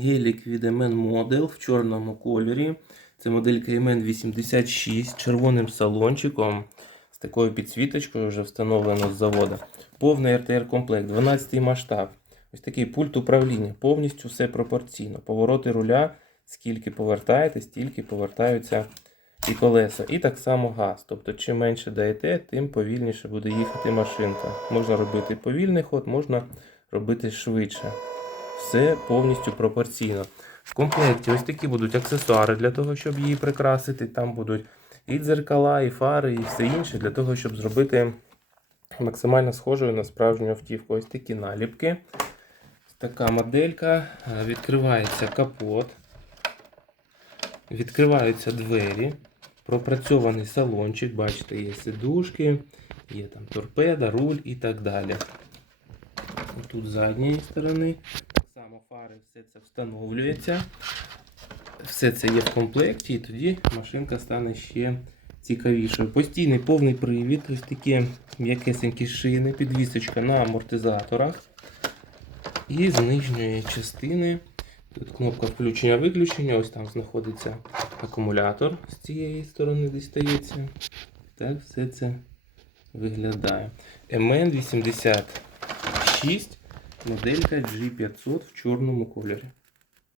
Гелік від MN Model в чорному кольорі. Це моделька MN 86 з червоним салончиком. З такою підсвіточкою вже встановлено з заводу. Повний RTR комплект, 12 масштаб. Ось такий пульт управління, повністю все пропорційно. Повороти руля, скільки повертаєте, стільки повертаються і колеса. І так само газ. Тобто, чим менше даєте, тим повільніше буде їхати машинка. Можна робити повільний ход, можна робити швидше. Все повністю пропорційно. В комплекті ось такі будуть аксесуари для того, щоб її прикрасити. Там будуть і дзеркала, і фари, і все інше для того, щоб зробити максимально схожою на справжню автівку. Ось такі наліпки. Така моделька. Відкривається капот. Відкриваються двері. Пропрацьований салончик. Бачите, є сидушки, є там торпеда, руль і так далі. Тут з задньої сторони. Фари, все це встановлюється. Все це є в комплекті, і тоді машинка стане ще цікавішою. Постійний повний привід, ось такі м'якесенькі шини, підвісочка на амортизаторах. І з нижньої частини тут кнопка включення-виключення. Ось там знаходиться акумулятор з цієї сторони дістається. Так, все це виглядає. MN86 моделька G500 в чорному кольорі.